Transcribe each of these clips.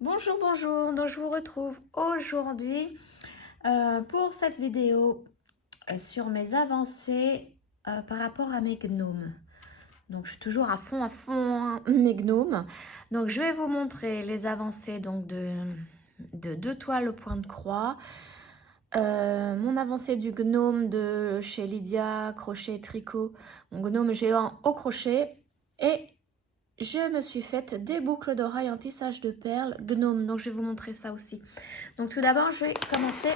Bonjour, bonjour, donc je vous retrouve aujourd'hui pour cette vidéo sur mes avancées par rapport à mes gnomes. Donc je suis toujours à fond hein, mes gnomes. Donc je vais vous montrer les avancées donc de deux toiles au point de croix. Mon avancée du gnome de chez Lydia Crochet et Tricot, mon gnome géant au crochet, et je me suis faite des boucles d'oreilles en tissage de perles gnome, donc je vais vous montrer ça aussi. Donc tout d'abord, je vais commencer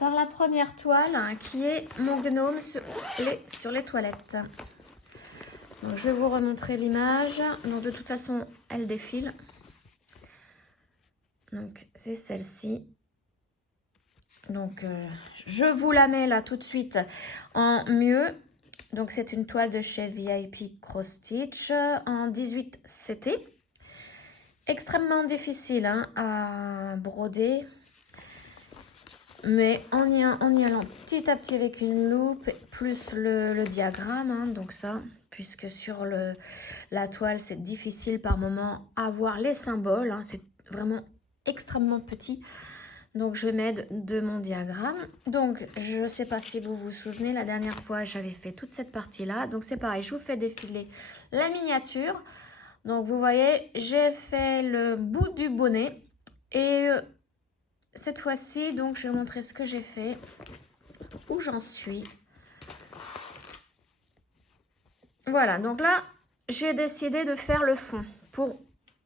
par la première toile hein, qui est mon gnome sur les toilettes. Donc je vais vous remontrer l'image. Donc de toute façon, elle défile. Donc c'est celle-ci. Donc je vous la mets là tout de suite en mieux. Donc c'est une toile de chez VIP Cross Stitch en 18 CT. Extrêmement difficile hein, à broder, mais en y allant petit à petit avec une loupe, plus le diagramme, hein, donc ça, puisque sur la toile c'est difficile par moment à voir les symboles, hein, c'est vraiment extrêmement petit. Donc je m'aide de mon diagramme. Donc je ne sais pas si vous vous souvenez, la dernière fois j'avais fait toute cette partie là. Donc c'est pareil, je vous fais défiler la miniature. Donc vous voyez, j'ai fait le bout du bonnet. Et cette fois-ci, donc je vais vous montrer ce que j'ai fait, où j'en suis. Voilà, donc là, j'ai décidé de faire le fond pour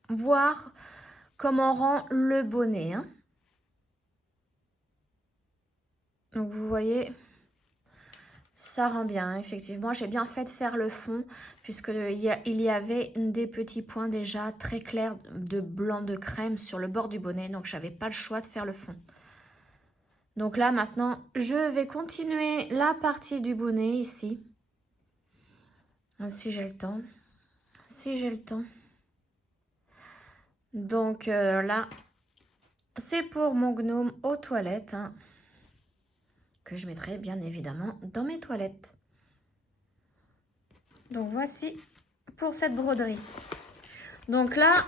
voir comment rend le bonnet, hein. Donc vous voyez, ça rend bien, effectivement. J'ai bien fait de faire le fond, puisqu'il y avait des petits points déjà très clairs de blanc de crème sur le bord du bonnet. Donc j'avais pas le choix de faire le fond. Donc là, maintenant, je vais continuer la partie du bonnet ici. Si j'ai le temps. Si j'ai le temps. Donc là, c'est pour mon gnome aux toilettes, hein, que je mettrai bien évidemment dans mes toilettes. Donc voici pour cette broderie. Donc là,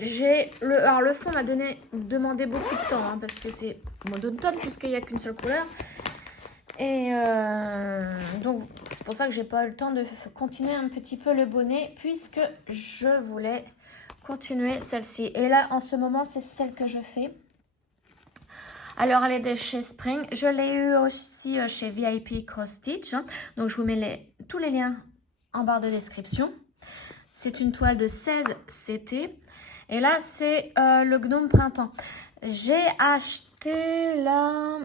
j'ai alors le fond m'a demandé beaucoup de temps, hein, parce que c'est au mois d'automne puisqu'il n'y a qu'une seule couleur. Et donc c'est pour ça que j'ai pas eu le temps de continuer un petit peu le bonnet, puisque je voulais continuer celle-ci. Et là en ce moment c'est celle que je fais. Alors elle est de chez Spring. Je l'ai eu aussi chez VIP Cross Stitch, hein. Donc je vous mets tous les liens en barre de description. C'est une toile de 16 CT. Et là c'est le gnome printemps. J'ai acheté là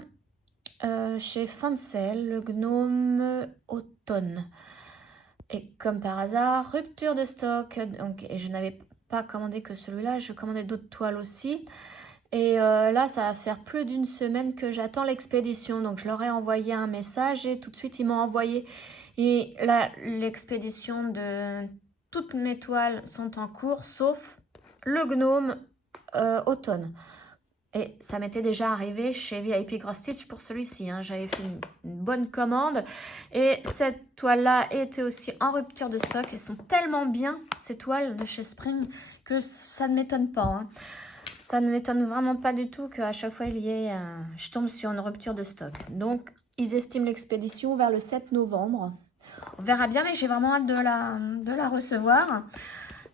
chez Fancel le gnome automne. Et comme par hasard, rupture de stock. Donc, et je n'avais pas commandé que celui-là, je commandais d'autres toiles aussi. Et là, ça va faire plus d'une semaine que j'attends l'expédition. Donc, je leur ai envoyé un message et tout de suite, ils m'ont envoyé. Et là, l'expédition de toutes mes toiles sont en cours, sauf le gnome automne. Et ça m'était déjà arrivé chez VIP Cross Stitch pour celui-ci, hein. J'avais fait une bonne commande. Et cette toile-là était aussi en rupture de stock. Elles sont tellement bien, ces toiles de chez Spring, que ça ne m'étonne pas, hein. Ça ne m'étonne vraiment pas du tout qu'à chaque fois, je tombe sur une rupture de stock. Donc, ils estiment l'expédition vers le 7 novembre. On verra bien, mais j'ai vraiment hâte de la recevoir.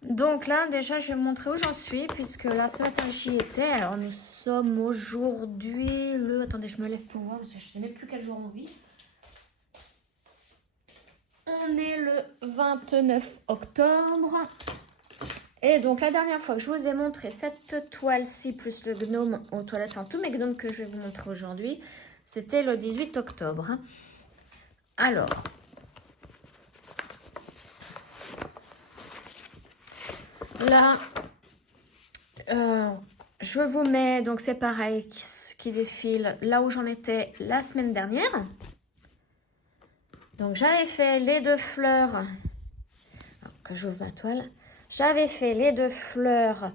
Donc là, déjà, je vais vous montrer où j'en suis, puisque là, ce matin, j'y étais. Alors, nous sommes aujourd'hui le... Attendez, je me lève pour voir, parce que je ne sais même plus quel jour on vit. On est le 29 octobre. Et donc, la dernière fois que je vous ai montré cette toile-ci, plus le gnome aux toilettes, enfin, tous mes gnomes que je vais vous montrer aujourd'hui, c'était le 18 octobre. Alors... Là, je vous mets, donc c'est pareil, qui défile là où j'en étais la semaine dernière. Donc j'avais fait les deux fleurs, alors que j'ouvre ma toile, j'avais fait les deux fleurs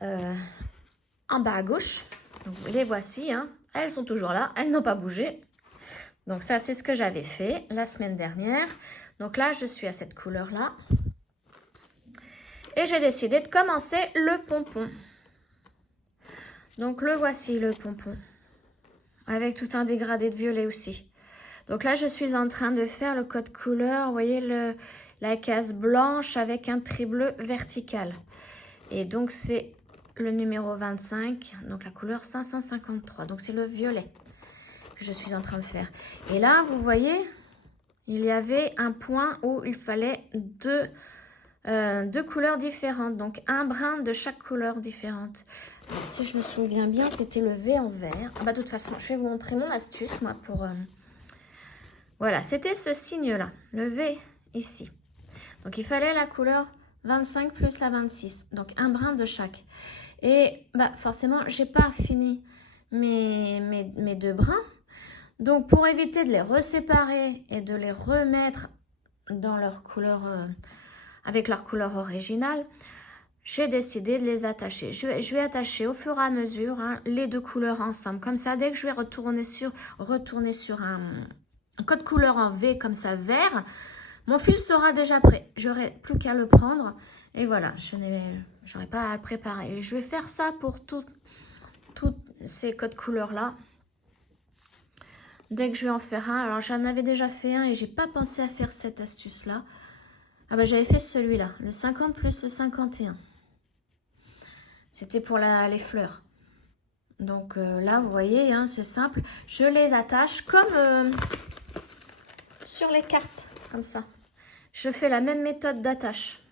en bas à gauche. Donc les voici, hein. Elles sont toujours là, elles n'ont pas bougé. Donc ça, c'est ce que j'avais fait la semaine dernière. Donc là, je suis à cette couleur-là. Et j'ai décidé de commencer le pompon. Donc le voici le pompon. Avec tout un dégradé de violet aussi. Donc là je suis en train de faire le code couleur. Vous voyez la case blanche avec un trait bleu vertical. Et donc c'est le numéro 25. Donc la couleur 553. Donc c'est le violet que je suis en train de faire. Et là vous voyez, il y avait un point où il fallait deux couleurs différentes, donc un brin de chaque couleur différente. Alors, si je me souviens bien, c'était le V en vert. Bah, de toute façon, je vais vous montrer mon astuce, moi, pour... Voilà, c'était ce signe-là, le V ici. Donc, il fallait la couleur 25 plus la 26, donc un brin de chaque. Et bah, forcément, j'ai pas fini mes deux brins. Donc, pour éviter de les reséparer et de les remettre dans leur couleur... avec leur couleur originale, j'ai décidé de les attacher. Je vais attacher au fur et à mesure les deux couleurs ensemble. Comme ça, dès que je vais retourner sur un code couleur en V comme ça, vert, mon fil sera déjà prêt. J'aurai plus qu'à le prendre. Et voilà, je n'aurai pas à le préparer. Et je vais faire ça pour tous ces codes couleurs-là. Dès que je vais en faire un. Alors, j'en avais déjà fait un et j'ai pas pensé à faire cette astuce-là. Ah bah j'avais fait celui-là, le 50 plus le 51. C'était pour les fleurs. Donc là, vous voyez, hein, c'est simple. Je les attache comme sur les cartes, comme ça. Je fais la même méthode d'attache.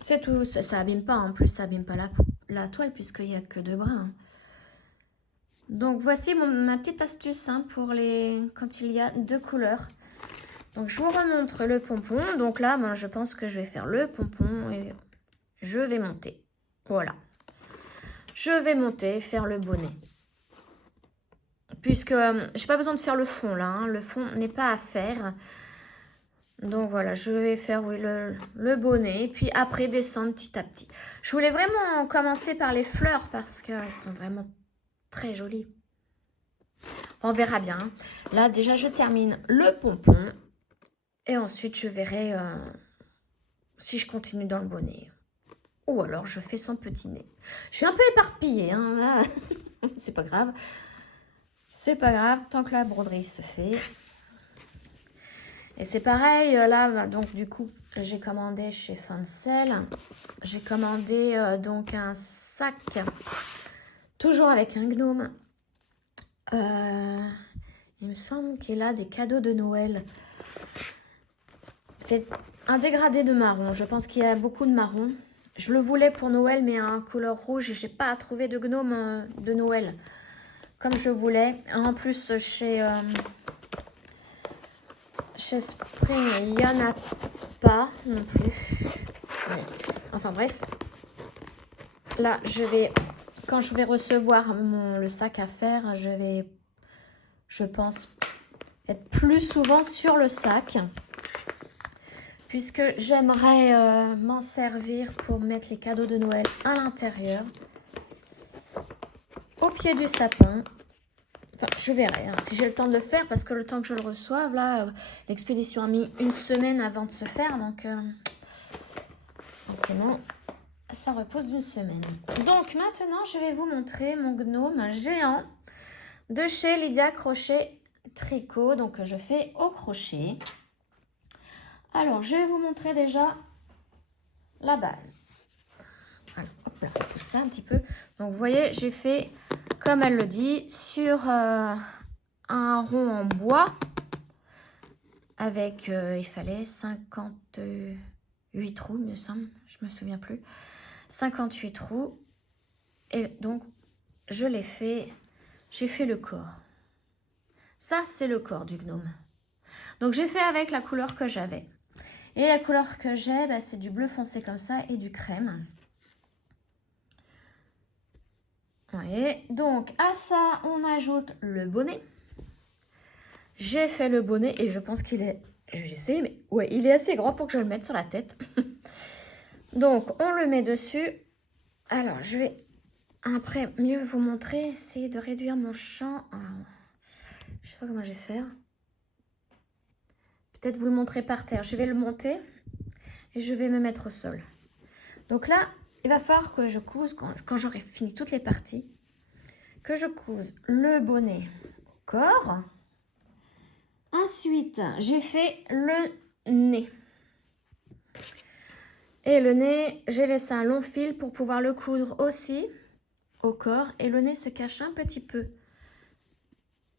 C'est tout, ça abîme pas, en plus ça abîme pas la toile puisqu'il n'y a que deux brins. Hein. Donc voici ma petite astuce pour quand il y a deux couleurs. Donc, je vous remontre le pompon. Donc là, je pense que je vais faire le pompon et je vais monter. Voilà. Je vais monter, faire le bonnet. Puisque j'ai pas besoin de faire le fond là. Hein. Le fond n'est pas à faire. Donc voilà, je vais faire le bonnet. Puis après, descendre petit à petit. Je voulais vraiment commencer par les fleurs parce qu'elles sont vraiment très jolies. On verra bien. Là, déjà, je termine le pompon. Et ensuite, je verrai si je continue dans le bonnet. Ou alors, je fais son petit nez. Je suis un peu éparpillée. Hein, là. C'est pas grave. C'est pas grave, tant que la broderie se fait. Et c'est pareil, là, donc du coup, j'ai commandé chez Fancel. J'ai commandé donc un sac, toujours avec un gnome. Il me semble qu'il a des cadeaux de Noël. C'est un dégradé de marron. Je pense qu'il y a beaucoup de marron. Je le voulais pour Noël, mais en couleur rouge. Et je n'ai pas trouvé de gnome de Noël comme je voulais. En plus, chez Spring, il n'y en a pas non plus. Ouais. Enfin bref. Là, quand je vais recevoir le sac à faire, je pense, être plus souvent sur le sac. Puisque j'aimerais m'en servir pour mettre les cadeaux de Noël à l'intérieur. Au pied du sapin. Enfin, je verrai si j'ai le temps de le faire. Parce que le temps que je le reçoive, là, l'expédition a mis une semaine avant de se faire. Donc, forcément, ça repose d'une semaine. Donc, maintenant, je vais vous montrer mon gnome géant de chez Lydia Crochet Tricot. Donc, je fais au crochet. Alors, je vais vous montrer déjà la base. Alors, hop là, on pousse ça un petit peu. Donc, vous voyez, j'ai fait, comme elle le dit, sur un rond en bois. Avec, il fallait 58 trous, il me semble. Je me souviens plus. 58 trous. Et donc, j'ai fait le corps. Ça, c'est le corps du gnome. Donc, j'ai fait avec la couleur que j'avais. Et la couleur que j'ai, c'est du bleu foncé comme ça et du crème. Vous voyez, donc à ça, on ajoute le bonnet. J'ai fait le bonnet et je pense qu'il est... Je vais essayer, mais ouais, il est assez grand pour que je le mette sur la tête. Donc, on le met dessus. Alors, je vais après mieux vous montrer, essayer de réduire mon champ. Je sais pas comment je vais faire. Peut-être vous le montrer par terre. Je vais le monter. et je vais me mettre au sol. Donc là, il va falloir que je couse, quand j'aurai fini toutes les parties, que je couse le bonnet au corps. Ensuite, j'ai fait le nez. Et le nez, j'ai laissé un long fil pour pouvoir le coudre aussi au corps. Et le nez se cache un petit peu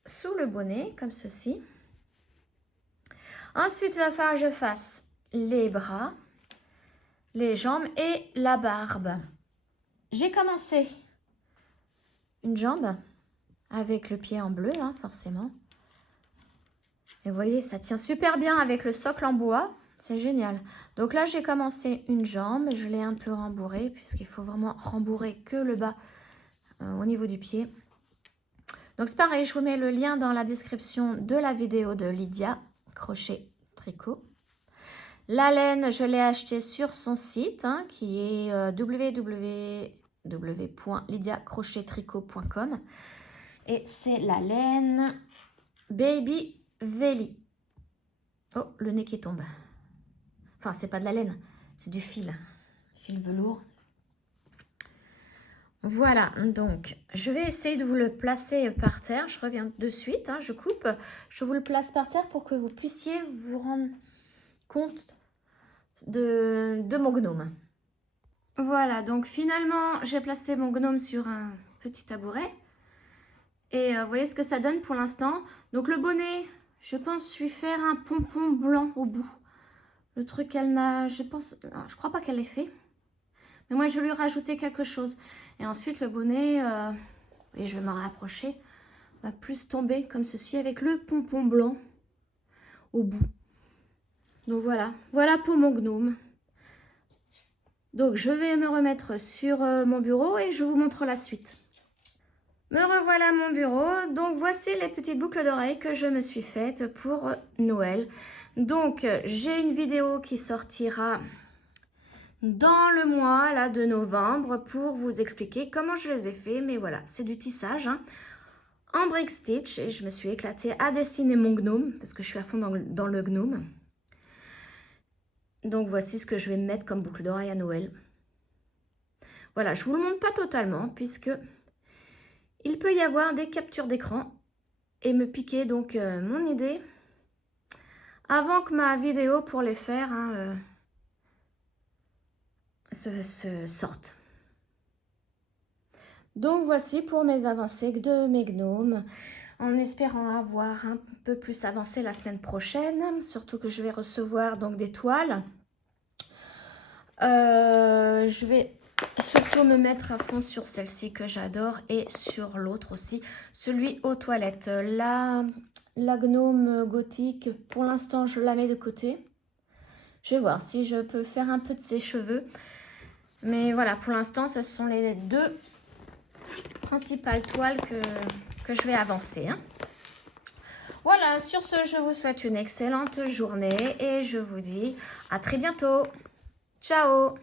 sous le bonnet, comme ceci. Ensuite, il va falloir que je fasse les bras, les jambes et la barbe. J'ai commencé une jambe avec le pied en bleu, hein, forcément. Et vous voyez, ça tient super bien avec le socle en bois. C'est génial. Donc là, j'ai commencé une jambe. Je l'ai un peu rembourrée puisqu'il faut vraiment rembourrer que le bas au niveau du pied. Donc c'est pareil, je vous mets le lien dans la description de la vidéo de Lydia Crochet Tricot. La laine, je l'ai achetée sur son site hein, qui est www.lydiacrochettricot.com et c'est la laine Baby Veli. Oh, le nez qui tombe. Enfin, c'est pas de la laine, c'est du fil velours. Voilà, donc je vais essayer de vous le placer par terre. Je reviens de suite, hein, je coupe. Je vous le place par terre pour que vous puissiez vous rendre compte de mon gnome. Voilà, donc finalement, j'ai placé mon gnome sur un petit tabouret. Et vous voyez ce que ça donne pour l'instant. Donc le bonnet, je pense lui faire un pompon blanc au bout. Le truc qu'elle n'a, je crois pas qu'elle l'ait fait. Mais moi, je vais lui rajouter quelque chose. Et ensuite, le bonnet, et je vais m'en rapprocher, va plus tomber comme ceci avec le pompon blanc au bout. Donc voilà, voilà pour mon gnome. Donc je vais me remettre sur mon bureau et je vous montre la suite. Me revoilà à mon bureau. Donc voici les petites boucles d'oreilles que je me suis faites pour Noël. Donc j'ai une vidéo qui sortira dans le mois là, de novembre pour vous expliquer comment je les ai fait. Mais voilà, c'est du tissage hein, en brick stitch et je me suis éclatée à dessiner mon gnome parce que je suis à fond dans le gnome. Donc voici ce que je vais mettre comme boucle d'oreille à Noël. Voilà, je vous le montre pas totalement puisque il peut y avoir des captures d'écran et me piquer donc mon idée avant que ma vidéo pour les faire hein, se sorte. Donc voici pour mes avancées de mes gnomes, en espérant avoir un peu plus avancé la semaine prochaine, surtout que je vais recevoir donc des toiles. Je vais surtout me mettre à fond sur celle-ci que j'adore et sur l'autre aussi, celui aux toilettes. La gnome gothique, pour l'instant je la mets de côté. Je vais voir si je peux faire un peu de ses cheveux. Mais voilà, pour l'instant, ce sont les deux principales toiles que je vais avancer. Hein. Voilà, sur ce, je vous souhaite une excellente journée et je vous dis à très bientôt. Ciao!